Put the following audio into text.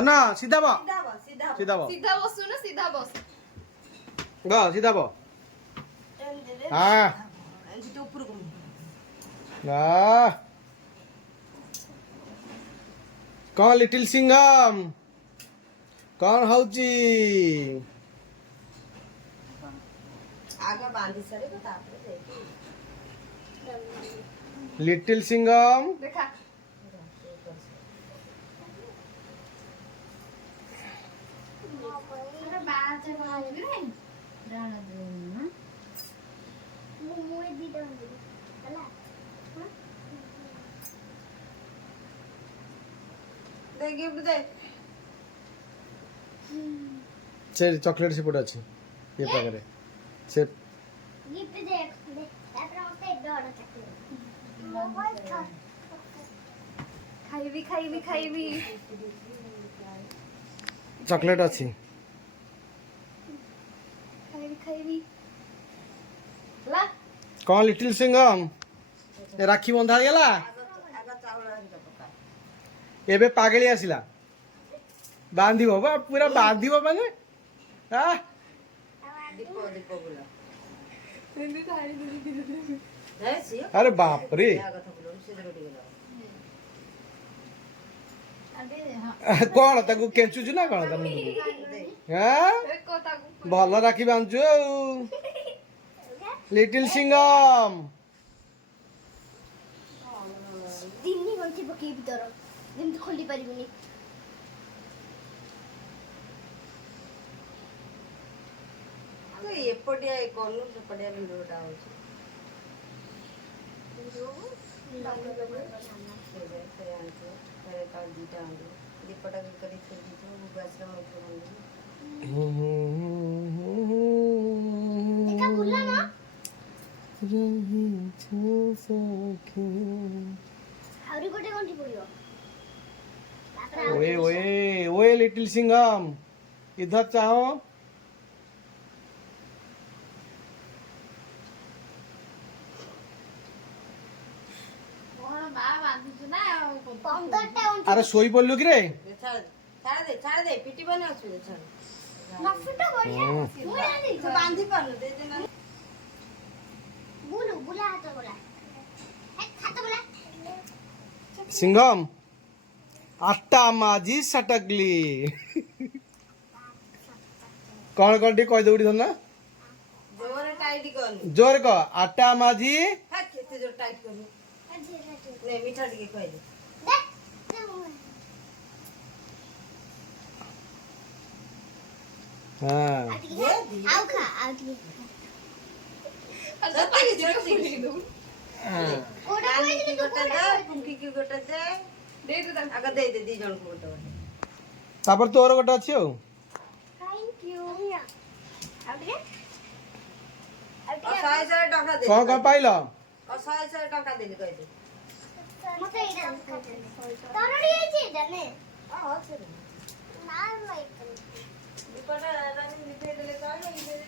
धना सीधा बो सीधा बो सीधा बसु ना सीधा बस बो सीधा बो हां ଏମିତି ଉପରକୁ वाह कौन लिटिल सिंघम कौन हौची ଆଗ ବାନ୍ଧି ସାରିବ ତାପରେ ଯାଇକି लिटिल सिंघम देखा अरे बात है बात भी नहीं डाल दो ना मुझे दी दो चला ଦେ ଗିଫ୍ଟ ଦେ से चॉकलेट से पड़ा अच्छी ये पकड़े से गिफ्ट दे तापर मते डर चकले खाइबी चॉकलेट अच्छी खाइबी ला कौन लिटिल सिंघम ए राखी बंधा गेला ଆଗ ଚାଉଳ ହେରିକା ପକା एबे पागली आसिला बांधिबो बा पूरा बांधिबो माने आ ଦୀପ ଦୀପ ବୁଲା हिंदी थाली दीदी ହେ ସିଏ अरे बाप रे ୟା କଥା ବୁଲୁ ସେ ଜରୁରୀ ଗଲା अबे हां कौन ताकू केंचुचु ना कौन तम हां एक कोता को भल राखी बांधछु लिटिल सिंघम दिन्नी होइछि बकी भीतर दिन खोली परिबुनी ତ ଏପଟିଆ କନୁ ସେପଟିଆ ଭିଡିଓଟା ହଉଛି ଦିଟା ଆଣିବୁ ଦୀପଟା କରି ଥୋଇ ଦେଇଥିବୁ ଗ୍ୟାସରେ ମଇତ୍ର देखा बुला ना आउरी गोटे कोंटी पड़ियो तापर ओए ओए ओए लिटिल सिंघम इधर चाहो कोन बा बांधु ना 15टा अरे सोई पड़लु कि रे ଛାଡ଼ ଦେ ପିଟିବନି ଅସୁବିଧା ଛାଡ଼ नफटा बढ़िया मुला दे ତୁ ବାନ୍ଧି ପାରୁନୁ ଦେ ଦେ ନା बुलु बुला हाथ बोला हाथ बोला सिंघम आटा माजी सटकली कौन कौन टी कह दौड़ी धरना ଜୋରେ ଟାଇଟ୍ କରନି जोर कह आटा माजी ହେ କେତେ ଜୋର ଟାଇଟ୍ କରିବୁ ନେ ମିଠା ଟିକେ ଖୁଆଇଦେ दे हाँ आओ खा आओ दी ସେତିକି ଜୋର ଶିଖି कोड़ा कोई ନାନୀକି ଗୋଟେ ଦେ ପୁଙ୍କିକି ଗୋଟେ ଦେ दे दे ता ଆଗ ଦେଇଦେ ଦି ଜଣଙ୍କୁ ଗୋଟେ ଗୋଟେ तापर तोर गोटे अच्छी हो थैंक यू आओ दी ଆଉ 100 ଟଙ୍କା ଦେ कौन कौन पाइल ଆଉ 100 ଟଙ୍କା ଦେଲି କହିଦେ मते एडा तोरडी आइछि जाने ହଁ ସେ ना लाइक ଦୀପଟା ରାନୀ ମିଠେଇ ଦେଲେ କହିଲେ